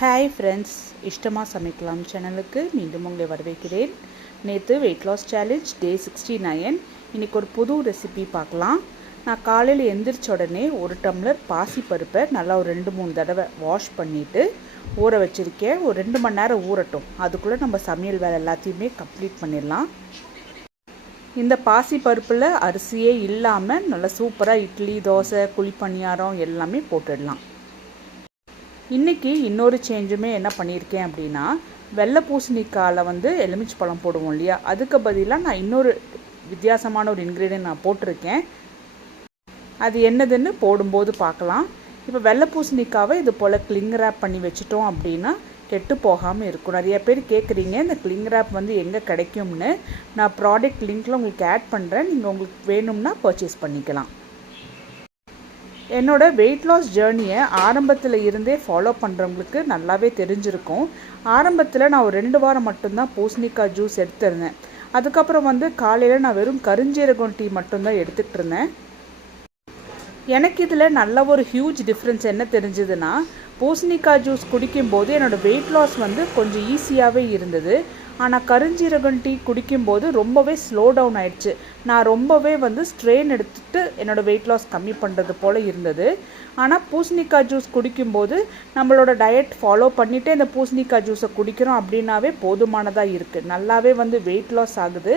Hi friends, இஷ்டமாக சமைக்கலாம் சேனலுக்கு மீண்டும் உங்களை வரவேற்கிறேன். நேற்று வெயிட் லாஸ் சேலஞ்ச் டே 69. இன்றைக்கி ஒரு புது ரெசிபி பார்க்கலாம். நான் காலையில் எந்திரிச்ச உடனே ஒரு டம்ளர் பாசிப்பருப்பை நல்லா ஒரு 2-3 தடவை வாஷ் பண்ணிவிட்டு ஊற வச்சுருக்கேன். ஒரு 2 மணி நேரம் ஊறட்டும். அதுக்குள்ளே நம்ம சமையல் வேலை எல்லாத்தையுமே கம்ப்ளீட் பண்ணிடலாம். இந்த பாசிப்பருப்பில் அரிசியே இல்லாமல் நல்லா சூப்பராக இட்லி, தோசை, குழிப்பணியாரம் எல்லாமே போட்டுடலாம். இன்றைக்கி இன்னொரு சேஞ்சுமே என்ன பண்ணியிருக்கேன் அப்படின்னா, வெள்ளை பூசணிக்காயில் எலுமிச்சை பழம் போடுவோம் இல்லையா, அதுக்கு பதிலாக நான் இன்னொரு வித்தியாசமான ஒரு இன்க்ரீடியன்ட் நான் போட்டிருக்கேன். அது என்னதுன்னு போடும்போது பார்க்கலாம். இப்போ வெள்ளை பூசணிக்காவை இது போல் கிளிங் ரேப் பண்ணி வச்சுட்டோம் அப்படின்னா கெட்டு போகாமல் இருக்கும். நிறைய பேர் கேட்குறீங்க இந்த கிளிங் ரேப் எங்கே கிடைக்கும்னு. நான் ப்ராடக்ட் லிங்க்கில் உங்களுக்கு ஆட் பண்ணுறேன். நீங்கள் உங்களுக்கு வேணும்னா பர்ச்சேஸ் பண்ணிக்கலாம். என்னோடய வெயிட் லாஸ் ஜேர்னியை ஆரம்பத்தில் இருந்தே ஃபாலோ பண்ணுறவங்களுக்கு நல்லாவே தெரிஞ்சிருக்கும். ஆரம்பத்தில் நான் ஒரு 2 வாரம் மட்டும்தான் பூசணிக்காய் ஜூஸ் எடுத்துருந்தேன். அதுக்கப்புறம் காலையில் நான் வெறும் கருஞ்சீரகம் டீ மட்டும்தான் எடுத்துகிட்டு இருந்தேன். எனக்கு இதில் நல்ல ஒரு ஹியூஜ் டிஃப்ரென்ஸ் என்ன தெரிஞ்சதுன்னா, பூசணிக்காய் ஜூஸ் குடிக்கும்போது என்னோடய வெயிட் லாஸ் கொஞ்சம் ஈஸியாகவே இருந்தது. ஆனால் கருஞ்சீரகம் டீ குடிக்கும்போது ரொம்பவே ஸ்லோ டவுன் ஆயிடுச்சு. நான் ரொம்பவே ஸ்ட்ரெயின் எடுத்துகிட்டு என்னோடய வெயிட் லாஸ் கம்மி பண்ணுறது போல் இருந்தது. ஆனால் பூசணிக்காய் ஜூஸ் குடிக்கும்போது நம்மளோட டயட் ஃபாலோ பண்ணிவிட்டு இந்த பூசணிக்காய் ஜூஸை குடிக்கிறோம் அப்படின்னாவே போதுமானதாக இருக்குது. நல்லாவே வெயிட் லாஸ் ஆகுது.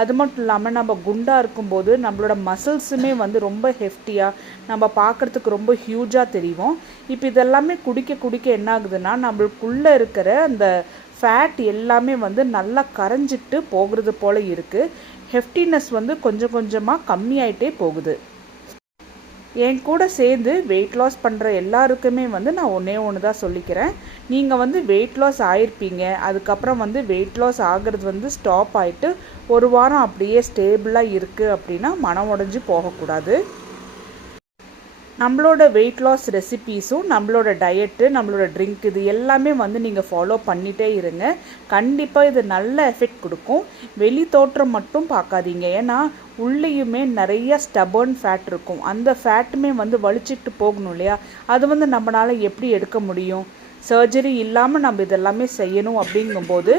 அது மட்டும் இல்லாமல் நம்ம குண்டாக இருக்கும்போது நம்மளோட மசில்ஸுமே ரொம்ப ஹெஃப்டியாக நம்ம பார்க்குறதுக்கு ரொம்ப ஹியூஜாக தெரியும். இப்போ இதெல்லாமே குடிக்க குடிக்க என்ன ஆகுதுன்னா, நம்மளுக்குள்ளே இருக்கிற அந்த ஃபேட் எல்லாமே நல்லா கரைஞ்சிட்டு போகிறது போல் இருக்குது. ஹெஃப்டினஸ் கொஞ்சம் கொஞ்சமாக கம்மியாயிட்டே போகுது. என் கூட சேர்ந்து வெயிட் லாஸ் பண்ணுற எல்லாருக்குமே நான் ஒன்று தான் சொல்லிக்கிறேன். நீங்கள் வெயிட் லாஸ் ஆகிருப்பீங்க. அதுக்கப்புறம் வெயிட் லாஸ் ஆகிறது ஸ்டாப் ஆகிட்டு ஒரு வாரம் அப்படியே ஸ்டேபிளாக இருக்குது அப்படின்னா மனம் உடைஞ்சு போகக்கூடாது. நம்மளோட வெயிட் லாஸ் ரெசிபீஸும் நம்மளோட டயட்டு, நம்மளோட ட்ரிங்க் இது எல்லாமே நீங்கள் ஃபாலோ பண்ணிகிட்டே இருங்க. கண்டிப்பாக இது நல்ல எஃபெக்ட் கொடுக்கும். வெளி தோற்றம் மட்டும் பார்க்காதீங்க. ஏன்னா உள்ளேயுமே நிறைய ஸ்டபர்ன் ஃபேட் இருக்கும். அந்த ஃபேட்டுமே வலிச்சிட்டு போகணும் இல்லையா, அது நம்மளால் எப்படி எடுக்க முடியும்? சர்ஜரி இல்லாமல் நம்ம இதெல்லாமே செய்யணும். அப்படிங்கும்போது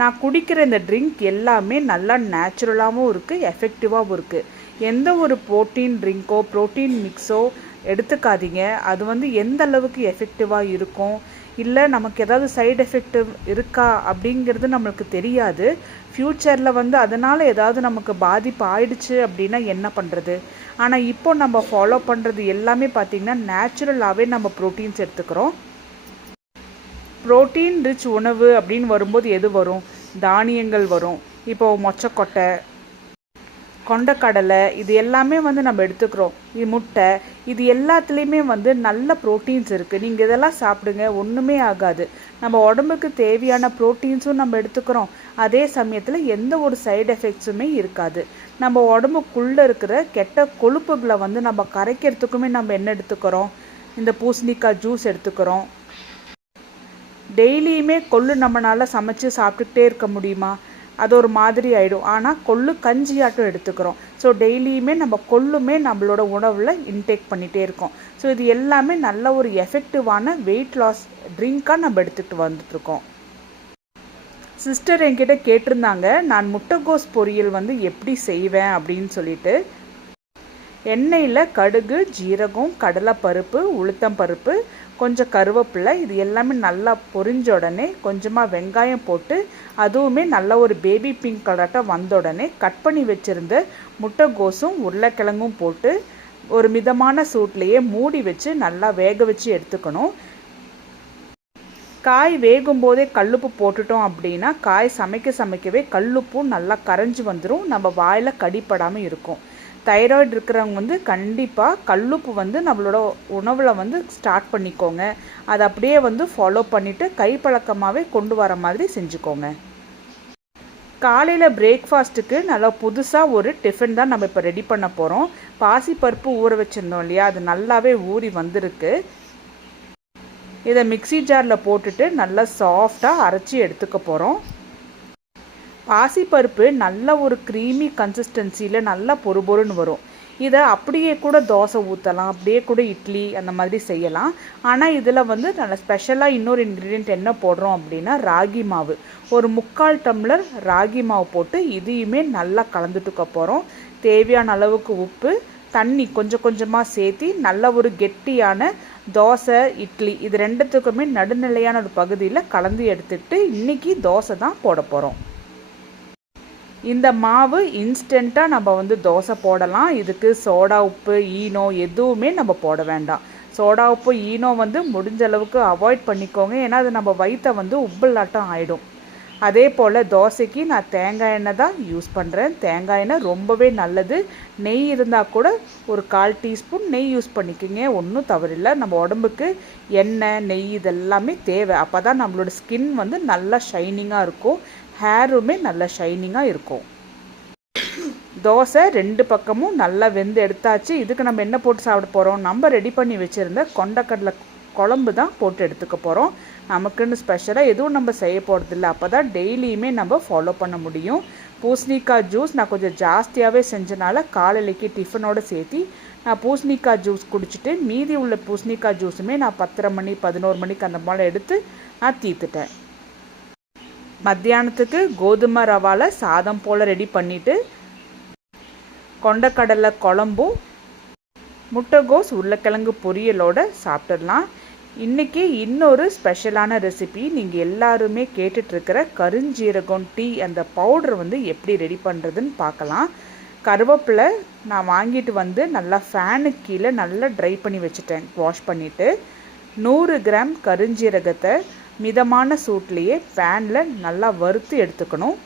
நான் குடிக்கிற இந்த ட்ரிங்க் எல்லாமே நல்லா நேச்சுரலாகவும் இருக்குது, எஃபெக்டிவாகவும் இருக்குது. எந்த ஒரு ப்ரோட்டீன் ட்ரிங்க்கோ ப்ரோட்டீன் மிக்ஸோ எடுத்துக்காதீங்க. அது எந்த அளவுக்கு எஃபெக்டிவாக இருக்கும், இல்லை நமக்கு ஏதாவது சைடு எஃபெக்ட் இருக்கா அப்படிங்கிறது நம்மளுக்கு தெரியாது. ஃப்யூச்சரில் அதனால் ஏதாவது நமக்கு பாதிப்பு ஆயிடுச்சு அப்படின்னா என்ன பண்ணுறது? ஆனால் இப்போ நம்ம ஃபாலோ பண்ணுறது எல்லாமே பார்த்திங்கன்னா நேச்சுரலாகவே நம்ம ப்ரோட்டீன்ஸ் எடுத்துக்கிறோம். ப்ரோட்டீன் ரிச் உணவு அப்படின்னு வரும்போது எது வரும்? தானியங்கள் வரும். இப்போது மொச்சக்கொட்டை, கொண்டக்கடலை, இது எல்லாமே நம்ம எடுத்துக்கிறோம். இது முட்டை, இது எல்லாத்துலேயுமே நல்ல ப்ரோட்டீன்ஸ் இருக்குது. நீங்கள் இதெல்லாம் சாப்பிடுங்க, ஒன்றுமே ஆகாது. நம்ம உடம்புக்கு தேவையான ப்ரோட்டீன்ஸும் நம்ம எடுத்துக்கிறோம். அதே சமயத்தில் எந்த ஒரு சைடு எஃபெக்ட்ஸுமே இருக்காது. நம்ம உடம்புக்குள்ளே இருக்கிற கெட்ட கொழுப்புகளை நம்ம கரைக்கிறதுக்குமே நம்ம என்ன எடுத்துக்கிறோம்? இந்த பூசணிக்காய் ஜூஸ் எடுத்துக்கிறோம். டெய்லியுமே கொள்ளு நம்மளால் சமைச்சு சாப்பிட்டுக்கிட்டே இருக்க முடியுமா? அது ஒரு மாதிரி ஆகிடும். ஆனால் கொள்ளு கஞ்சியாட்டம் எடுத்துக்கிறோம். ஸோ டெய்லியுமே நம்ம கொள்ளுமே நம்மளோட உணவில் இன்டேக் பண்ணிகிட்டே இருக்கோம். ஸோ இது எல்லாமே நல்ல ஒரு எஃபெக்டிவான வெயிட் லாஸ் ட்ரிங்காக நம்ம எடுத்துகிட்டு வந்துட்டுருக்கோம். சிஸ்டர் என்கிட்ட கேட்டிருந்தாங்க, நான் முட்டைகோஸ் பொரியல் எப்படி செய்வேன் அப்படின்னு சொல்லிட்டு. எண்ணெயில் கடுகு, ஜீரகம், கடலைப்பருப்பு, உளுத்தம்பருப்பு, கொஞ்சம் கருவேப்பிலை, இது எல்லாமே நல்லா பொரிஞ்ச உடனே கொஞ்சமாக வெங்காயம் போட்டு, அதுவுமே நல்ல ஒரு பேபி பிங்க் கலராட்டம் வந்த உடனே கட் பண்ணி வச்சுருந்த முட்டைகோஸும் உருளைக்கிழங்கும் போட்டு ஒரு மிதமான சூட்லேயே மூடி வச்சு நல்லா வேக வச்சு எடுத்துக்கணும். காய் வேகும் போதே கல்லுப்பு போட்டுட்டோம் அப்படின்னா காய் சமைக்கவே கல்லுப்பும் நல்லா கரைஞ்சி வந்துடும். நம்ம வாயில் கடிப்படாமல் இருக்கும். தைராய்டு இருக்கிறவங்க கண்டிப்பாக கல்லுப்பு நம்மளோட உணவில் ஸ்டார்ட் பண்ணிக்கோங்க. அதை அப்படியே ஃபாலோ பண்ணிவிட்டு கைப்பழக்கமாகவே கொண்டு வர மாதிரி செஞ்சுக்கோங்க. காலையில் பிரேக்ஃபாஸ்ட்டுக்கு நல்லா புதுசாக ஒரு டிஃபன் தான் நம்ம இப்போ ரெடி பண்ண போகிறோம். பாசிப்பருப்பு ஊற வச்சுருந்தோம் இல்லையா, அது நல்லாவே ஊறி வந்திருக்கு. இதை மிக்ஸி ஜாரில் போட்டுட்டு நல்லா சாஃப்டாக அரைச்சி எடுத்துக்க போகிறோம். பாசிப்பருப்பு நல்ல ஒரு க்ரீமி கன்சிஸ்டன்சியில் நல்லா பொறுபொருன்னு வரும். இதை அப்படியே கூட தோசை ஊற்றலாம், அப்படியே கூட இட்லி அந்த மாதிரி செய்யலாம். ஆனால் இதில் வந்து நல்ல ஸ்பெஷலாக இன்னொரு இன்க்ரீடியன்ட் என்ன போடுறோம் அப்படின்னா ராகி மாவு. ஒரு 3/4 டம்ளர் ராகி மாவு போட்டு இதையுமே நல்லா கலந்துட்டுக்க போகிறோம். தேவையான அளவுக்கு உப்பு, தண்ணி கொஞ்சம் கொஞ்சமாக சேர்த்தி நல்ல ஒரு கெட்டியான தோசை இட்லி இது ரெண்டுத்துக்குமே நடுநிலையான ஒரு பகுதியில் கலந்து எடுத்துகிட்டு இன்றைக்கி தோசை தான் போட போகிறோம். இந்த மாவு இன்ஸ்டண்ட்டாக நம்ம வந்து தோசை போடலாம். இதுக்கு சோடா உப்பு ஈனோ எதுவுமே நம்ம போட வேண்டாம். சோடா உப்பு ஈனோ வந்து முடிஞ்ச அளவுக்கு அவாய்ட் பண்ணிக்கோங்க, ஏன்னா அது நம்ம வயிற்றை வந்து உப்புலாட்டம் ஆகிடும். அதே போல் தோசைக்கு நான் தேங்காய் எண்ணெய் தான் யூஸ் பண்ணுறேன். தேங்காய் எண்ணெய் ரொம்பவே நல்லது. நெய் இருந்தால் கூட ஒரு 1/4 டீஸ்பூன் நெய் யூஸ் பண்ணிக்கோங்க, ஒன்றும் தவறில்லை. நம்ம உடம்புக்கு எண்ணெய் நெய் இதெல்லாமே தேவை. அப்போ தான் நம்மளோட ஸ்கின் வந்து நல்லா ஷைனிங்காக இருக்கும், ஹேருமே நல்லா ஷைனிங்காக இருக்கும். தோசை 2 பக்கமும் நல்லா வெந்து எடுத்தாச்சு. இதுக்கு நம்ம என்ன போட்டு சாப்பிட போகிறோம், நம்ம ரெடி பண்ணி வச்சுருந்த கொண்டக்கடலை குழம்பு தான் போட்டு எடுத்துக்க போகிறோம். நமக்குன்னு ஸ்பெஷலாக எதுவும் நம்ம செய்ய போகிறதில்ல. அப்போ தான் டெய்லியுமே நம்ம ஃபாலோ பண்ண முடியும். பூசணிக்காய் ஜூஸ் நான் கொஞ்சம் ஜாஸ்தியாகவே செஞ்சனால காலையிலைக்கு டிஃபனோடு சேர்த்தி நான் பூசணிக்காய் ஜூஸ் குடிச்சிட்டு மீதி உள்ள பூசணிக்காய் ஜூஸுமே நான் 10:30 மணி 11 மணிக்கு அந்த மாதிரி எடுத்து நான் தீர்த்துட்டேன். மத்தியானத்துக்கு கோதுமை ரவாவில் சாதம் போல் ரெடி பண்ணிவிட்டு கொண்டக்கடலை குழம்பும் முட்டைகோஸ் உருளைக்கிழங்கு பொரியலோடு சாப்பிட்டுடலாம். இன்றைக்கி இன்னொரு ஸ்பெஷலான ரெசிபி, நீங்கள் எல்லாருமே கேட்டுட்ருக்கிற கருஞ்சீரகம் டீ அந்த பவுடர் வந்து எப்படி ரெடி பண்ணுறதுன்னு பார்க்கலாம். கருவேப்பிலை நான் வாங்கிட்டு வந்து நல்லா ஃபேனுக்கு கீழே நல்லா ட்ரை பண்ணி வச்சுட்டேன், வாஷ் பண்ணிவிட்டு. 100 கிராம் கருஞ்சீரகத்தை மிதமான சூட்லேயே ஃபேனில் நல்லா வறுத்து எடுத்துக்கணும்.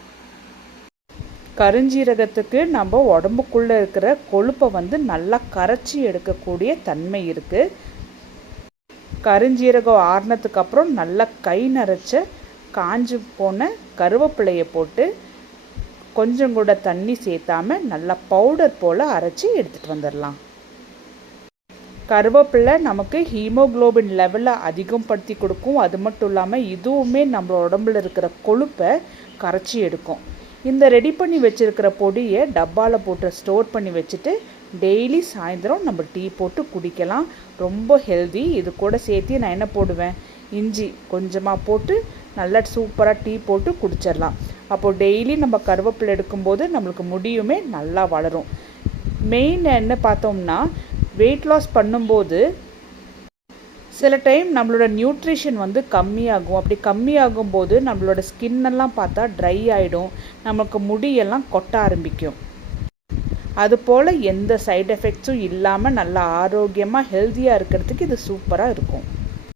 கருஞ்சீரகத்துக்கு நம்ம உடம்புக்குள்ளே இருக்கிற கொழுப்பை வந்து நல்லா கரைச்சி எடுக்கக்கூடிய தன்மை இருக்குது. கருஞ்சீரகம் ஆறுனதுக்கு அப்புறம் நல்லா கை நரைச்ச காஞ்சு போன கருவேப்பிலையை போட்டு கொஞ்சம் கூட தண்ணி சேர்த்தாமல் நல்லா பவுடர் போல் அரைச்சி எடுத்துகிட்டு வந்துடலாம். கருவேப்பிலை நமக்கு ஹீமோக்ளோபின் லெவலை அதிகப்படுத்தி கொடுக்கும். அது மட்டும் இல்லாமல் இதுவுமே நம்ம உடம்புல இருக்கிற கொழுப்பை கரைச்சி எடுக்கும். இந்த ரெடி பண்ணி வச்சுருக்கிற பொடியை டப்பாவில் போட்டு ஸ்டோர் பண்ணி வச்சுட்டு டெய்லி சாயந்தரம் நம்ம டீ போட்டு குடிக்கலாம். ரொம்ப ஹெல்தி. இது கூட சேர்த்து நான் என்ன போடுவேன், இஞ்சி கொஞ்சமாக போட்டு நல்லா சூப்பராக டீ போட்டு குடிச்சிடலாம். அப்போது டெய்லி நம்ம கருவேப்பிலை எடுக்கும்போது நம்மளுக்கு முடியுமே நல்லா வளரும். மெயின் என்ன பார்த்தோம்னா, வெயிட் லாஸ் பண்ணும்போது சில டைம் நம்மளோட நியூட்ரிஷன் வந்து கம்மியாகும். அப்படி கம்மியாகும் போது நம்மளோட ஸ்கின்னெல்லாம் பார்த்தா ட்ரை ஆகிடும், நமக்கு முடியெல்லாம் கொட்ட ஆரம்பிக்கும். அதுபோல் எந்த சைடு எஃபெக்ட்ஸும் இல்லாமல் நல்லா ஆரோக்கியமாக ஹெல்த்தியாக இருக்கிறதுக்கு இது சூப்பராக இருக்கும்.